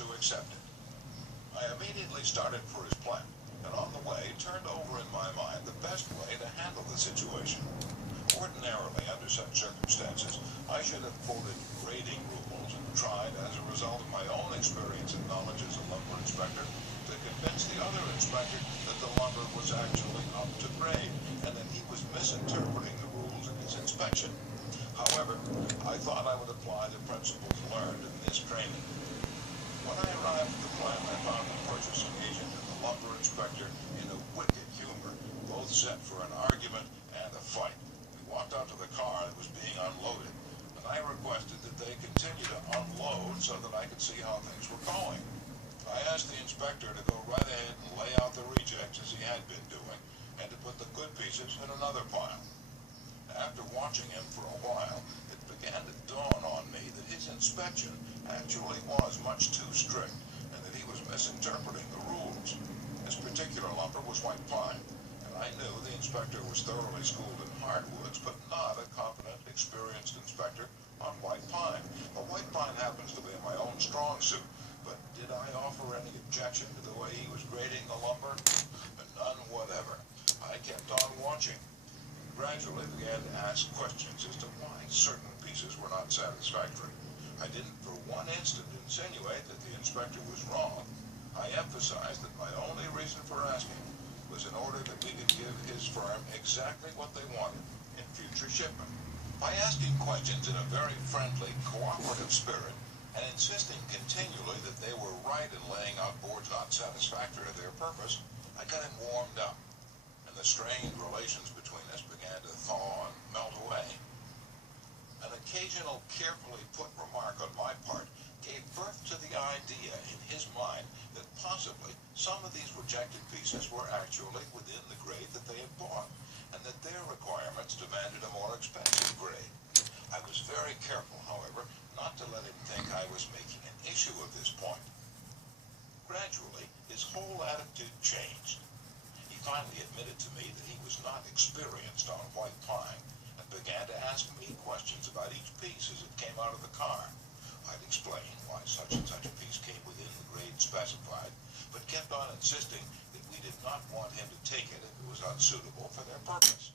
to accept it. I immediately started for his plant, and on the way turned over in my mind the best way to handle the situation. Ordinarily, under such circumstances, I should have quoted grading rules and tried, as a result of my own experience and knowledge as a lumber inspector, to convince the other inspector that the lumber was actually up to grade and that he was misinterpreting the rules in his inspection. However, I thought I would apply the principles learned in this training. When I arrived at the plant, I found the purchasing agent and the lumber inspector in a wicked humor, both set for an argument and a fight. We walked out to the car that was being unloaded, and I requested that they continue to unload so that I could see how things were going. I asked the inspector to go right ahead and lay out the rejects as he had been doing, and to put the good pieces in another pile. After watching him for a while, it began to dawn on me that his inspection actually was much too strict, and that he was misinterpreting the rules. This particular lumber was white pine, and I knew the inspector was thoroughly schooled in hardwoods, but not a competent, experienced inspector on white pine. Well, white pine happens to be my own strong suit, but did I offer any objection to the way he was grading the lumber? None whatever. I kept on watching. Gradually began to ask questions as to why certain pieces were not satisfactory. I didn't for one instant insinuate that the inspector was wrong. I emphasized that my only reason for asking was in order that we could give his firm exactly what they wanted in future shipment. By asking questions in a very friendly, cooperative spirit, and insisting continually that they were right in laying out boards not satisfactory to their purpose, I got him warmed up, and the strained relations between us began to thaw and melt away. An occasional carefully put remark on my part gave birth to the idea in his mind that possibly some of these rejected pieces were actually within the grade that they had bought, and that their requirements demanded a more expensive grade. I was very careful, however, not to let him think I was making an issue of this point. Gradually, his whole attitude changed. He finally admitted to me that he was not experienced on white pine, and began to ask me questions about each piece as it came out of the car. I'd explain why such and such a piece came within the grade specified, but kept on insisting that we did not want him to take it if it was unsuitable for their purpose.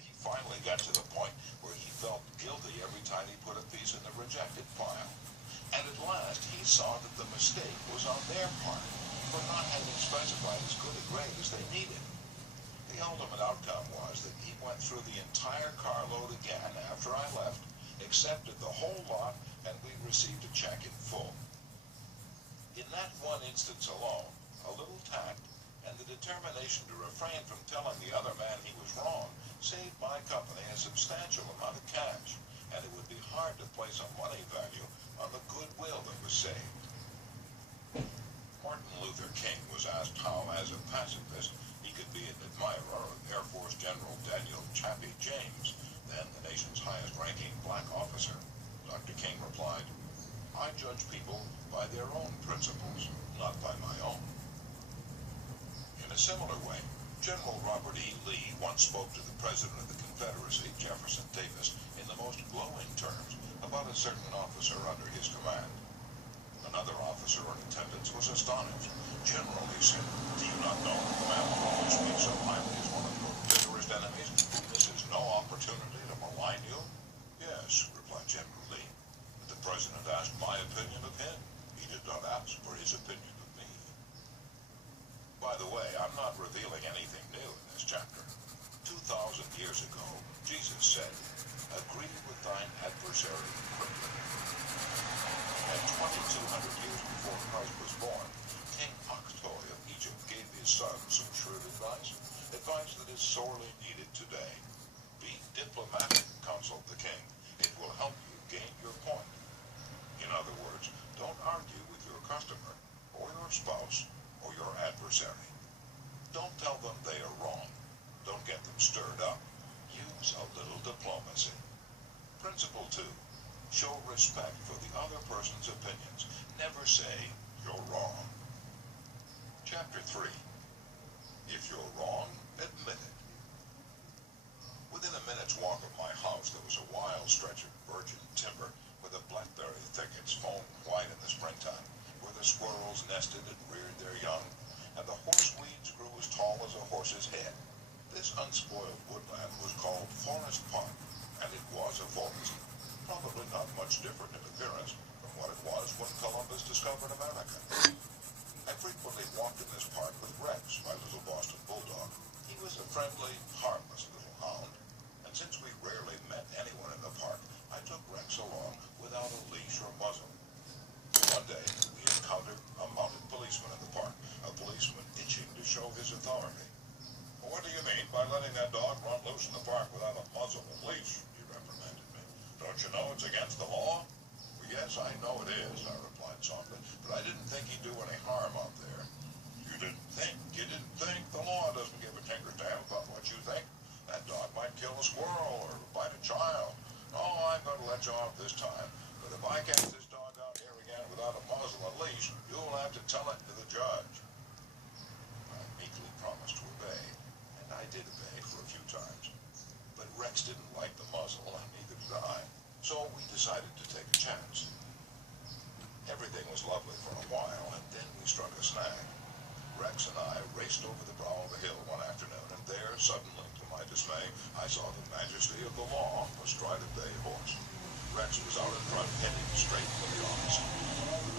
He finally got to the point where he felt guilty every time he put a piece in the rejected pile. And at last he saw that the mistake was on their part for not having specified as good a grade as they needed. The ultimate outcome was that he went through the entire carload again after I left, accepted the whole lot, and we received a check in full. In that one instance alone, a little tact and the determination to refrain from telling the other man he was wrong saved my company a substantial amount of cash, and it would be hard to place a money value on the goodwill that was saved. Martin Luther King was asked how, as a pacifist, he could be an admirer of Air Force General Daniel Chappie James, then the nation's highest-ranking black officer. Dr. King replied, "I judge people by their own principles, not by my own." In a similar way, General Robert E. Lee once spoke to the President of the Confederacy, Jefferson Davis, in the most glowing terms about a certain officer under his command. Another officer in attendance was astonished. "General," he said, "do you not know that the man of whom you speak so highly is one of your bitterest enemies, who misses no opportunity to malign you?" "Yes," replied General Lee, "but the President asked my opinion of him. He did not ask for his opinion of me." By the way, I'm not revealing anything new in this chapter. 2,000 years ago, Jesus said, "Agree with thine adversary quickly." And 2,200 years before Christ was born, King Akhtoi of Egypt gave his son some shrewd advice that is sorely needed today. Be diplomatic, consult the king. It will help you gain your point. In other words, don't argue with your customer, or your spouse, or your adversary. Don't tell them they are wrong. Don't get them stirred up. Use a little diplomacy. Principle 2. Show respect for the other person's opinions. Never say, "You're wrong." Chapter 3. If you're wrong, admit it. Within a minute's walk of my house, there was a wild stretch of virgin timber where the blackberry thickets foamed white in the springtime, where the squirrels nested and reared their young, and the horseweeds grew as tall as a horse's head. This unspoiled woodland was called Forest Park, and it was a forest, probably not much different in appearance from what it was when Columbus discovered America. I frequently walked in this park with Rex, my little Boston bulldog. He was a friendly, harmless little hound, and since we rarely met anyone in the park, I took Rex along without a leash or muzzle. One day, we encountered a mounted policeman in the park, a policeman itching to show his authority. "What do you mean by letting that dog run loose in the park without a muzzle and leash?" he reprimanded me. "Don't you know it's against the law?" "Well, yes, I know it is," I replied softly, "but I didn't think he'd do any harm out there." "You didn't think? You didn't think? The law doesn't give a tinker's damn about what you think. That dog might kill a squirrel or bite a child. Oh, I'm going to let you off this time, but if I catch this dog out here again without a muzzle and leash, you'll have to tell it to the judge." I meekly promised to obey, and I did obey for a few times. But Rex didn't like the muzzle, and neither did I, so we decided to take a chance. Everything was lovely for a while, and then we struck a snag. Rex and I raced over the brow of a hill one afternoon, and there, suddenly, to my dismay, I saw the majesty of the law astride a bay horse. Rex was out in front, heading straight for the officer.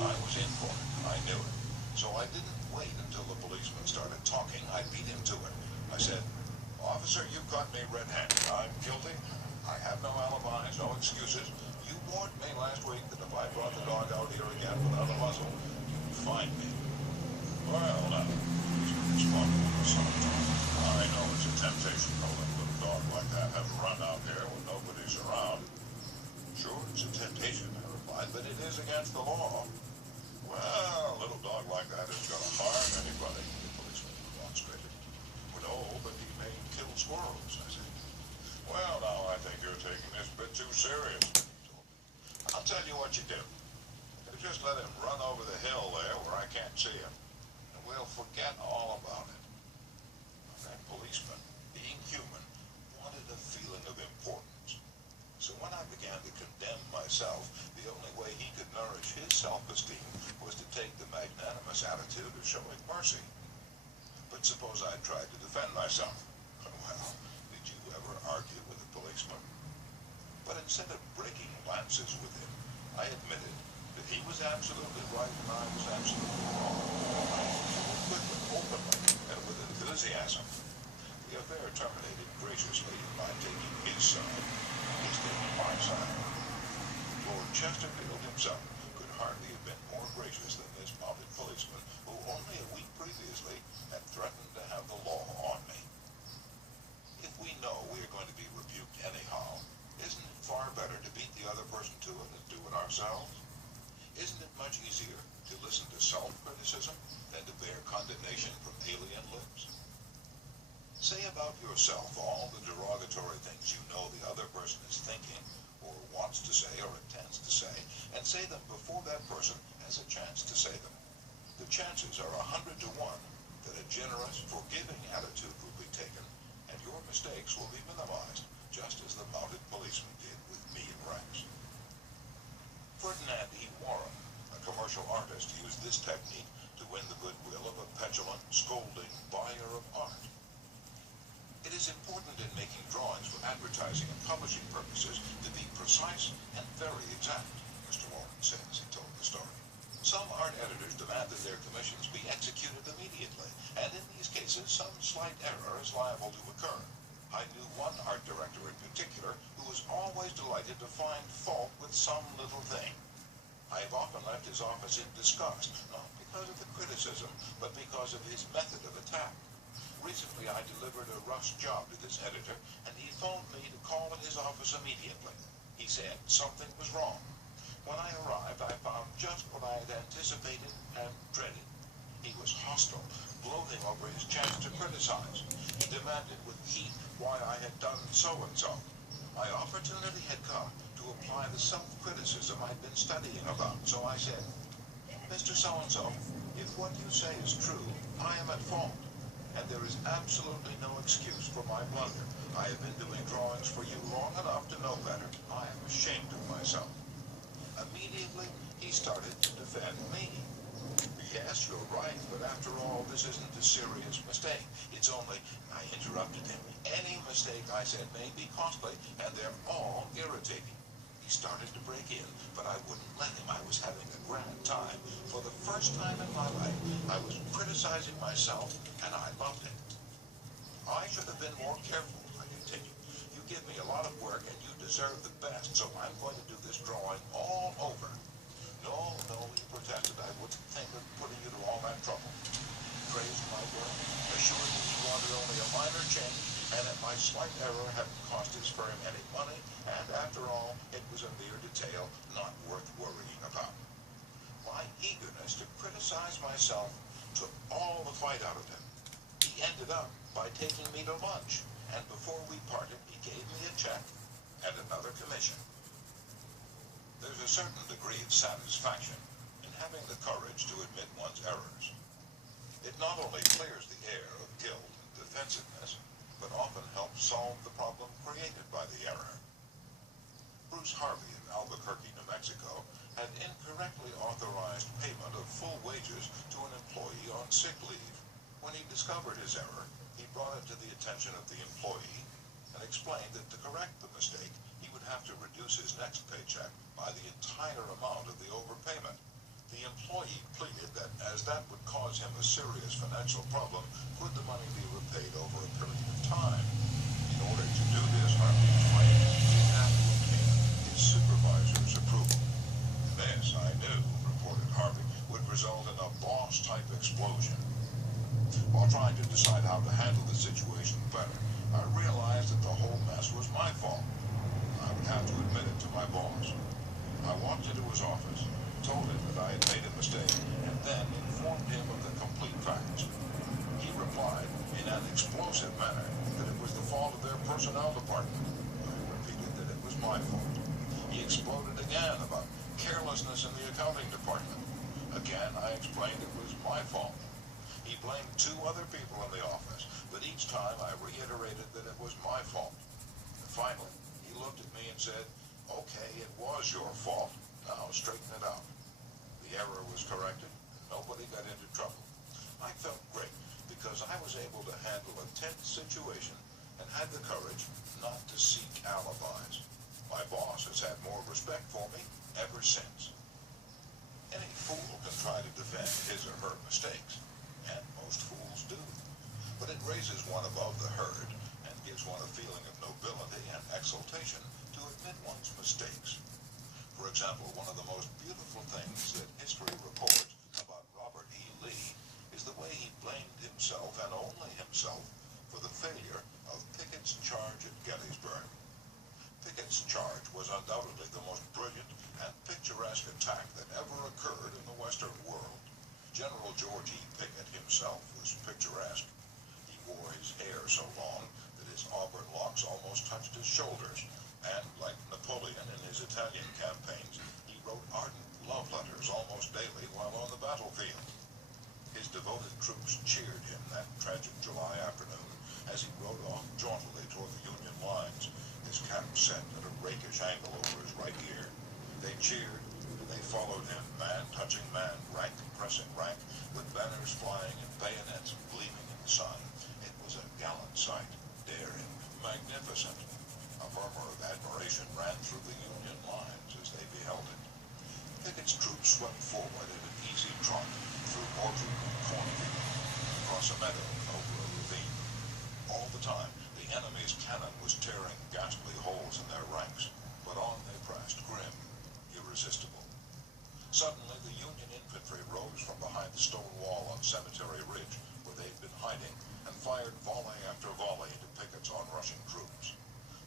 I was in for it, I knew it. So I didn't wait until the policeman started talking. I beat him to it. I said, "Officer, you caught me red-handed. I'm guilty. I have no alibis, no excuses. You warned me last week that if I brought the dog out here again without a muzzle, you'd find me." "Well, now," he responded with a soft tone, "I know it's a temptation to let a little dog like that have a run out here when nobody's around." "Sure, it's a temptation," I replied, "but it is against the law." "Well, a little dog like that isn't going to harm anybody," the policeman remonstrated. "Well, no, but he may kill squirrels," I said. "Well, now, I think you're taking this a bit too serious," he told me. "I'll tell you what you do. You just let him run over the hill there where I can't see him, and we'll forget all about it." That policeman, being human, wanted a feeling of importance. So when I began to condemn myself, the only way he could nourish his self-esteem was to take the magnanimous attitude of showing mercy. But suppose I tried to defend myself. Well, did you ever argue with a policeman? But instead of breaking lances with him, I admitted that he was absolutely right and I was absolutely wrong. I quickly, openly, and with enthusiasm. The affair terminated graciously by taking his side. He's taking my side. Lord Chesterfield himself could hardly have been more gracious than this mounted policeman who only a week previously had threatened to have the law on me. If we know we are going to be rebuked anyhow, isn't it far better to beat the other person to it and do it ourselves? Isn't it much easier to listen to self-criticism than to bear condemnation from alien lips? Say about yourself all the derogatory things you know the other person is thinking, or wants to say, or intends to say, and say them before that person has a chance to say them. The chances are 100 to 1 that a generous, forgiving attitude will be taken, and your mistakes will be minimized, just as the mounted policeman did with me and Rex. Ferdinand E. Warren, a commercial artist, used this technique to win the goodwill of a petulant, scolding buyer of art. It is important in making drawings for advertising and publishing purposes to be precise and very exact, Mr. Warren said as he told the story. Some art editors demand that their commissions be executed immediately, and in these cases some slight error is liable to occur. I knew one art director in particular who was always delighted to find fault with some little thing. I have often left his office in disgust, not because of the criticism, but because of his method of attack. Recently I delivered a rush job to this editor, and he phoned me to call at his office immediately. He said something was wrong. When I arrived, I found just what I had anticipated and dreaded. He was hostile, gloating over his chance to criticize. He demanded with heat why I had done so-and-so. My opportunity had come to apply the self-criticism I'd been studying about, so I said, "Mr. So-and-so, if what you say is true, I am at fault. And there is absolutely no excuse for my blunder. I have been doing drawings for you long enough to know better. I am ashamed of myself." Immediately, he started to defend me. Yes, you're right, but after all, this isn't a serious mistake. It's only, I interrupted him. Any mistake, I said, may be costly, and they're all irritating. He started to break in, but I wouldn't let him. I was having a grand time. For the first time in my life, I was criticizing myself, and I loved it. I should have been more careful, I continued. You give me a lot of work, and you deserve the best, so I'm going to do this drawing all over. No, no, he protested. I wouldn't think of putting you to all that trouble. He praised my work, assuring me he wanted only a minor change, and that my slight error hadn't cost his firm any money, and after all, it was a mere detail not worth worrying about. My eagerness to criticize myself took all the fight out of him. He ended up by taking me to lunch, and before we parted, he gave me a check and another commission. There's a certain degree of satisfaction in having the courage to admit one's errors. It not only clears the air of guilt and defensiveness, but often helps solve the problem created by the error. Bruce Harvey of Albuquerque, New Mexico, had incorrectly authorized payment of full wages to an employee on sick leave. When he discovered his error, he brought it to the attention of the employee and explained that to correct the mistake, he would have to reduce his next paycheck by the entire amount of the overpayment. The employee pleaded that as that would cause him a serious financial problem, could the money be repaid over a period of time? In order to do this, Harvey explained he'd have to obtain his supervisor's approval. This, I knew, reported Harvey, would result in a boss-type explosion. While trying to decide how to handle the situation better, I realized that the whole mess was my fault. I would have to admit it to my boss. I walked into his office, told him that I had made a mistake, and then informed him of the complete facts. He replied, in an explosive manner, that it was the fault of their personnel department. I repeated that it was my fault. He exploded again about carelessness in the accounting department. Again, I explained it was my fault. He blamed two other people in the office, but each time I reiterated that it was my fault. And finally, he looked at me and said, "Okay, it was your fault. Now straighten it out." The error was corrected, and nobody got into trouble. I felt great because I was able to handle a tense situation and had the courage not to seek alibis. My boss has had more respect for me ever since. Any fool can try to defend his or her mistakes, and most fools do. But it raises one above the herd and gives one a feeling of nobility and exultation to admit one's mistakes. For example, one of the most beautiful things that history records about Robert E. Lee is the way he blamed himself and only himself for the failure of Pickett's charge at Gettysburg. Pickett's charge was undoubtedly the most brilliant and picturesque attack that ever occurred in the Western world. General George E. Pickett himself was picturesque. He wore his hair so long that his auburn locks almost touched his shoulders, and, like Napoleon in his Italian campaigns, he wrote ardent love letters almost daily while on the battlefield. His devoted troops cheered him that tragic July afternoon as he rode off jauntily toward the Union lines, his cap set at a rakish angle over his right ear. They cheered, and they followed him, man touching man, rank pressing rank, with banners flying and bayonets gleaming in the sun. It was a gallant sight, daring, magnificent. A murmur of admiration ran through the Union lines as they beheld it. Pickett's troops swept forward at an easy trot through orchard and cornfield, across a meadow and over a ravine. All the time, the enemy's cannon was tearing ghastly holes in their ranks, but on they pressed, grim, irresistible. Suddenly, the Union infantry rose from behind the stone wall on Cemetery Ridge, where they'd been hiding, and fired volley after volley into Pickett's onrushing troops.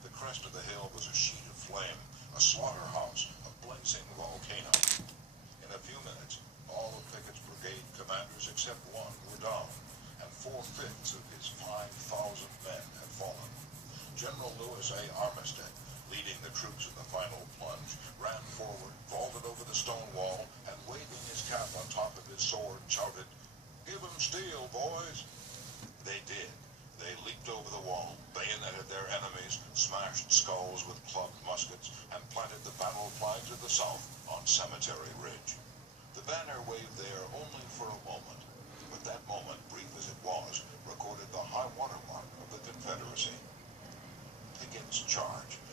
The crest of the hill was a sheet of flame, a slaughterhouse, a blazing volcano. In a few minutes, all of Pickett's brigade commanders except one were down, and 4/5 of his 5,000 men had fallen. General Lewis A. Armistead, leading the troops in the final plunge, ran forward, vaulted over the stone wall, and waving his cap on top of his sword, shouted, "Give 'em steel, boys!" They did. They leaped over the wall, bayoneted their enemies, smashed skulls with clubbed muskets, and planted the battle flags of the South on Cemetery Ridge. The The banner waved there only for a moment, but that moment, brief as it was, recorded the high water mark of the Confederacy. Pickens charged.